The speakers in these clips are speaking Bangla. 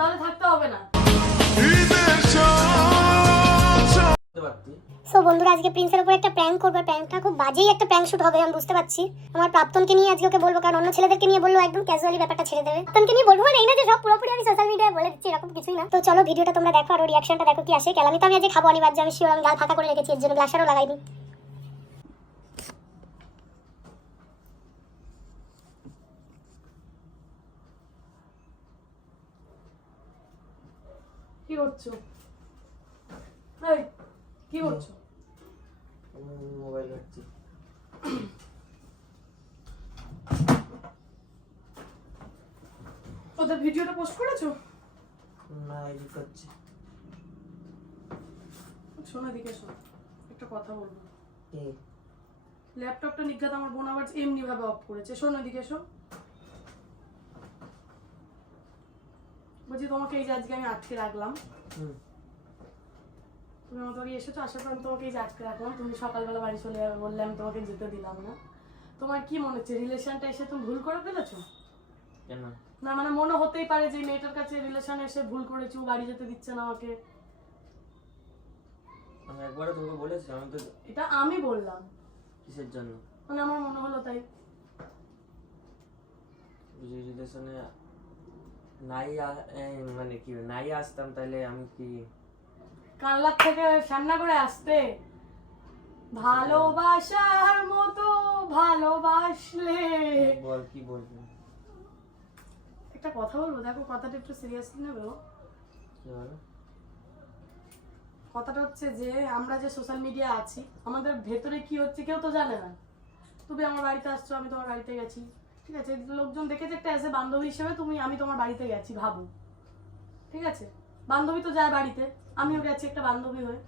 তাহলে থাকতে হবে না। সো বন্ধুরা, আজকে প্রিন্সের উপর একটা প্র্যাঙ্ক করবো। প্র্যাঙ্কটা খুব বাজেই একটা প্র্যাঙ্ক শুট হবে, আমি বুঝতে পারছি। আমার প্রাপ্তনকে নিয়ে আজকে ওকে বলবো, কারণ অন্য ছেলেদেরকে নিয়ে বললো একদম ক্যাজুয়ালি ব্যাপারটা ছেড়ে দেবে। প্রাপ্তনকে নিয়ে বলবো না, এই না যে সব পুরোপুরি আমি সোশ্যাল মিডিয়ায় বলে দিচ্ছি, এরকম কিছুই না। তো চলো ভিডিওটা তোমরা দেখো আর রিঅ্যাকশনটা দেখো কি আসে। কেলামি তো আমি আজকে খাবো অনিবার্য, আমি শিওর। আমি গাল ফাঁকা করে রেখেছি, এর জন্য গ্লাসারও লাগাইনি। কি করছো? এই কি করছো? মোবাইল ঘাটছি। ওদের ভিডিওটা পোস্ট করেছো? না, এডিট করছি। শোনো, এদিকে শোনো, একটা কথা বলবো। কি? ল্যাপটপটা নিঘাত আমার বোন আবার এমনি ভাবে অফ করেছে। শোনো, এদিকে শোন। বলছি তোমাকে এই যে আজকে আমি আটকে রাখলাম, তুমি আমার বাড়ি এসেছো, আসার পর আমি তোমাকে এই যে আটকে রাখলাম, তুমি সকালবেলা বাড়ি চলে যাবে বললে, আমি তোমাকে যেতে দিলাম না। তোমার কি মনে হচ্ছে রিলেশনটা এসে তুমি ভুল করে ফেলেছো? কেন? না মানে মনে হতেই পারে যে মেয়েটার কাছে রিলেশন এসে ভুল করেছি, ও বাড়ি যেতে দিচ্ছে না আমাকে। আমি একবারও তোমাকে বলেছি, আমি তো এটা আমি বললাম। কিসের জন্য? মানে আমার মনে হলো তাই। রিলেশনে মানে কি নাই আসতাম, তাহলে আমি কি কানলার থেকে সামনা করে আসতে? ভালোবাসার মতো ভালোবাসলে। বল, কি বলবি? একটা কথা বলবো, দেখো কথাটা একটু সিরিয়াসলি নেবে। কি বলো? কথাটা হচ্ছে যে আমরা যে সোশ্যাল মিডিয়া আছি, আমাদের ভেতরে কি হচ্ছে কেউ তো জানে না। তুমি আমার বাড়িতে আসছো, আমি তোমার বাড়িতে গেছি, ঠিক আছে, লোকজন দেখেছে একটা এজ এ বান্ধবী হিসেবে আমি তোমার বাড়িতে গেছি, ভাবো, ঠিক আছে, বান্ধবী তো যায় বাড়িতে, আমিও গেছি একটা বান্ধবী হয়ে।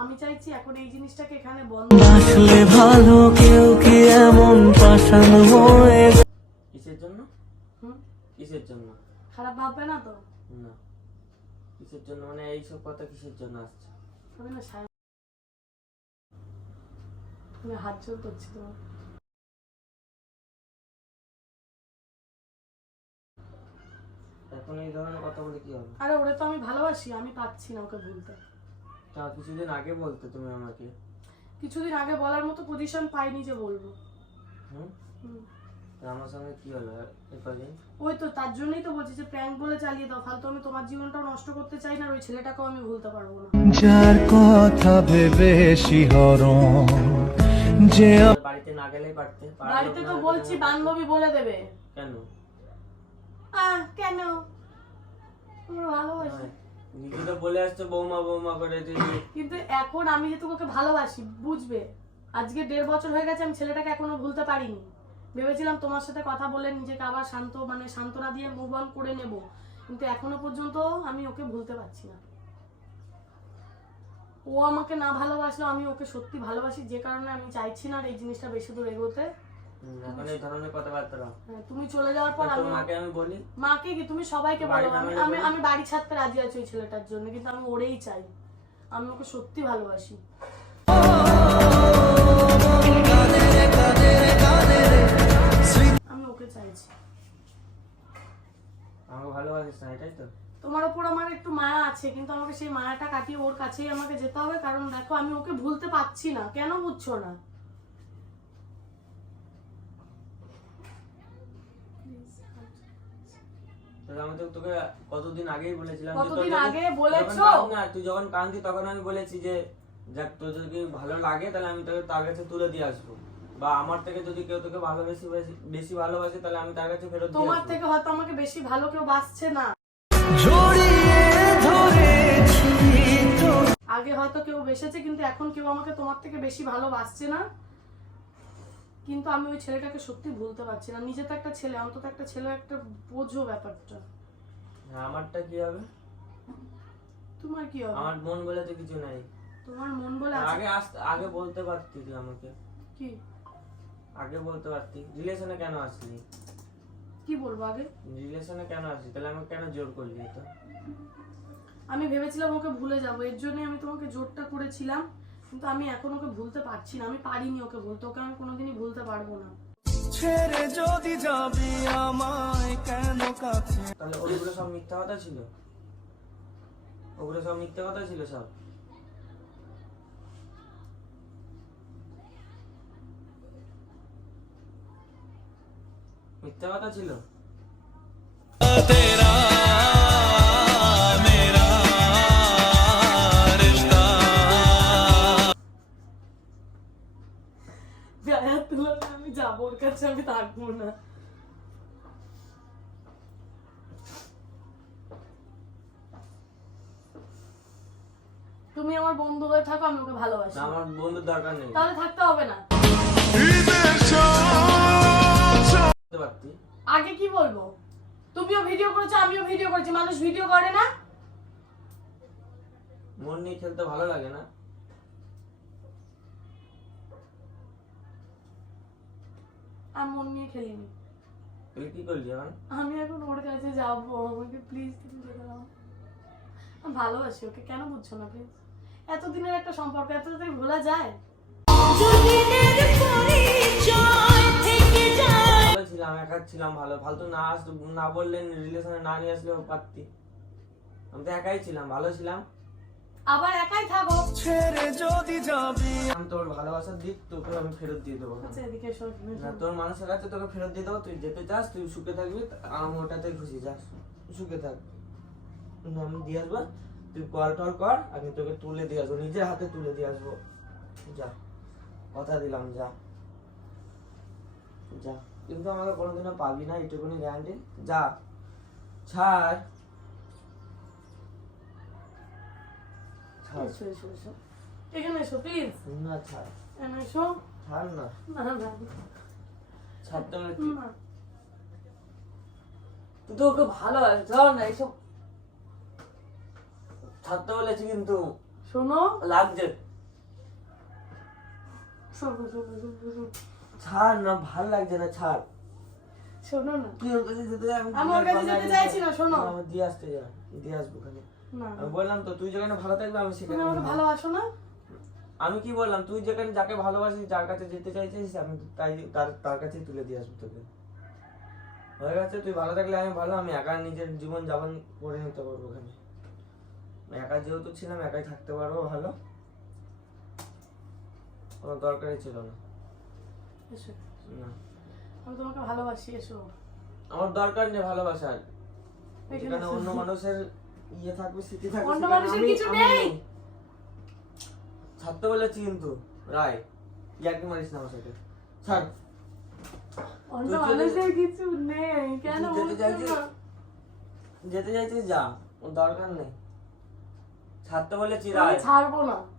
আমি চাইছি এখন এই জিনিসটাকে এখানে বন্ধ। আসলে ভালো কেউ কি এমন পাষাণ হয়ে কিসের জন্য? কিসের জন্য? খারাপ ভাববে না তো? না, কিসের জন্য মানে এইসব কথা কিসের জন্য আসছে? আমি না তুমি হাত জোর করছি তোমার। এখন এই ধরনের কথা বলে কি হবে? আরে ওরে তো আমি ভালোবাসি, আমি পাচ্ছি না ওকে ভুলতে। তা কিছুদিন আগে বলতে তুমি আমাকে। কিছুদিন আগে বলার মতো পজিশন পাইনি যে বলবো। আমার সঙ্গে কি হলো এরপরদিন? ওই তো তার জন্যই তো বলছি যে প্র্যাঙ্ক বলে চালিয়ে দাও, ফালতু আমি তোমার জীবনটাও নষ্ট করতে চাই না, আর ওই ছেলেটাকেও আমি ভুলতে পারবো না। যার কথা ভেবে শিহরণ যে বাড়িতে না গেলেই পারতে। বাড়িতে তো বলছি বান্ধবী বলে দেবে। কেন? কেন? তোমরা ভালোবাসি, নিজে তো বলে আসছো বৌমা বৌমা করে তুই। কিন্তু এখন আমি যে তোমাকে ভালোবাসি বুঝবে। আজকে 1.5 বছর হয়ে গেছে, আমি ছেলেটাকে এখনো ভুলতে পারিনি। ভেবেছিলাম তোমার সাথে কথা বলে নিজেকে আবার সান্ত্বনা দিয়ে মুভ অন করে নেব, কিন্তু এখনো পর্যন্ত আমি ওকে ভুলতে পারছি না। ও আমাকে না ভালোবাসলেও আমি ওকে সত্যি ভালোবাসি, যে কারণে আমি চাইছি না এই জিনিসটা বেশি দূর এগোতে। এখন এই ধরনের কথাবার্তা না। তুমি চলে যাওয়ার পর আমি বলি মাকে কি তুমি সবাইকে বলো আমি বাড়ি ছাড়তে রাজি আছি ওই ছেলেটার জন্য, কিন্তু আমি ওরেই চাই, আমি ওকে সত্যি ভালোবাসি। আমি ওকে চাইছি। আমাকে ভালোবাসিস না, এটাই তো? তোমার উপর আমার একটু মায়া আছে, কিন্তু আমাকে সেই মায়াটা কাটিয়ে ওর কাছেই আমাকে যেতে হবে, কারণ দেখো আমি ওকে ভুলতে পারছি না। কেন বুঝছো না? আমি তো তোকে কতদিন আগেই বলেছিলাম, কতদিন আগে বলেছো? না, তুই যখন কাঁদতি তখন আমি বলেছি যে দেখ তোর যদি ভালো লাগে তাহলে আমি তোকে তার কাছে তুলে দিয়ে আসবো, বা আমার থেকে যদি কেউ তোকে বেশি ভালোবাসে তাহলে আমি তার কাছে ফেরত দিয়ে আসবো। তোমার থেকে হয়তো আমাকে বেশি ভালো কেউ বাসছে না, আগে হয়তো কেউ বেসেছে, কিন্তু এখন কেউ আমাকে তোমার থেকে বেশি ভালোবাসছে না। কিন্তু আমি ওই ছেলেটাকে সত্যি ভুলতে পারছি না। নিজে তো একটা ছেলে, অন্তত একটা ছেলে একটা বোঝো ব্যাপারটা। আমারটা কি হবে? তোমার কি হবে? আমার মন বলে তো কিছু নাই। তোমার মন বলে আগে বলতে পারতি তুই আমাকে। কি আগে বলতে পারতি? রিলেশনে কেন আসলি? কি বলবো আগে? রিলেশনে কেন আসলি? তাহলে আমাকে কেন জোর করলি? তো আমি ভেবেছিলাম ওকে ভুলে যাবো, এর জন্যই আমি তোমাকে জোরটা করেছিলাম, কিন্তু আমি এখন ওকে ভুলতে পারছি না। আমি পারিনি ওকে ভুলতে, ওকে আমি কোনোদিনই ভুলতে পারবো না। ছেড়ে যদি যাবি আমায় কেন কাছে তাহলে ওগুলো সব মিথ্যা কথা ছিল, ওগুলো সব মিথ্যা কথা ছিল সব। মিথ্যা কথা ছিল। तेरा मेरा रिश्ता গায়ের তুলনায় আমি যাবো ওর কাছে, আমি থাকবো না। তুমি আমার বন্ধু হয়ে থাকো, আমি ওকে ভালোবাসি। না, আমার বন্ধুর দরকার নেই। তাহলে থাকতে হবে না। বুঝতে পারতি? আগে কি বলবো? তুমিও ভিডিও করেছো, আমিও ভিডিও করেছি, মানুষ ভিডিও করে না? মন নিয়ে খেলতে ভালো লাগে না? আমি মন নিয়ে খেলিনি। তুই কি করলি এখন? আমি এখন ওর কাছে যাবো, আমাকে প্লিজ তুমি যেতে দাও। আমি ভালোবাসি ওকে, কেন বুঝছো না প্লিজ? এতদিনের একটা সম্পর্ক এত তাড়াতাড়ি ভোলা যায়? ভালো ছিলাম, একা ছিলাম, ভালো। ফালতু না না বললে, রিলেশনে না নিয়ে আসলেও পারতি। আমি তো একাই ছিলাম, ভালো ছিলাম। আবার একাই থাকো। ছেড়ে যদি যাবি আমি তোর ভালোবাসার দিক তোকে আমি ফেরত দিয়ে দেবো। আচ্ছা এদিকে এসো, এখানে এসো। না, তোর মানুষের কাছে তোকে ফেরত দিয়ে দেবো। তুই যেতে চাস, তুই সুখে থাকবি, আমি ওটাতে খুশি। যাস, সুখে থাক। আমি দিয়ে আসবো, তুই কল টল কর, আমি তোকে তুলে দিয়ে আসবো, নিজের হাতে তুলে দিয়ে আসবো। যা, কথা দিলাম, যা যা। কিন্তু আমাকে কোনোদিনও পাবি না, এইটুকুনি গ্যারান্টি। যা, ছাড় ছাড়। এসো এসো এসো, এখানে এসো প্লিজ। না, ছাড়, এখানে এসো। ছাড় না, না না ছাড়তে বলে না। তুই তো ওকে ভালোবাসিস, ধর না এইসব। ছাড়তে বলেছি কিন্তু শোনো, লাগছে। শোনো শোনো শোনো শোনো। ছাড় না, ভাল লাগছে না, ছাড়। শোনো না, তুই ওর কাছে যেতে যা, আমি ওর কাছে যেতে চাইছি না, শোনো। আমি দিয়ে আসতে যা, দিয়ে আসবো ওখানে। না আমি বললাম তো, তুই যেখানে ভালো থাকবি আমি তুমি সেখানে আমাকে যাবো। ভালোবাসো না? আমি কি বললাম, তুই যেখানে যাকে ভালোবাসিস, যার কাছে যেতে চাইছিস, আমি তাই তার কাছেই তুলে দিয়ে আসবো তোকে। হয়ে গেছে, তুই ভালো থাকলে আমি ভালো। আমি একা নিজের জীবন যাপন করে নিতে পারবো ওখানে। একা যেহেতু ছিলাম, একাই থাকতে পারবো ভালো। আমার দরকারই ছিল না। এসো, না, আমি তোমাকে ভালোবাসি, এসো। আমার দরকার নেই ভালোবাসার। এখানে যেখানে এসো। অন্য মানুষের ইয়ে থাকবে, স্মৃতি থাকবে, অন্য সেখানে মানুষের আমি- কিছু আমি নেই। ছাড়তে বলেছি কিন্তু, রায় ইয়ার্কি মারিস না আমার সাথে। ছাড়। অন্য তুই যদি- মানুষের কিছু নেই, কেন তুই যেতে বলছো চাইছিস, না? যেতে চাইছিস যা, ওর দরকার নেই। ছাড়তে বলেছি আমি রায়। ছাড়বো না।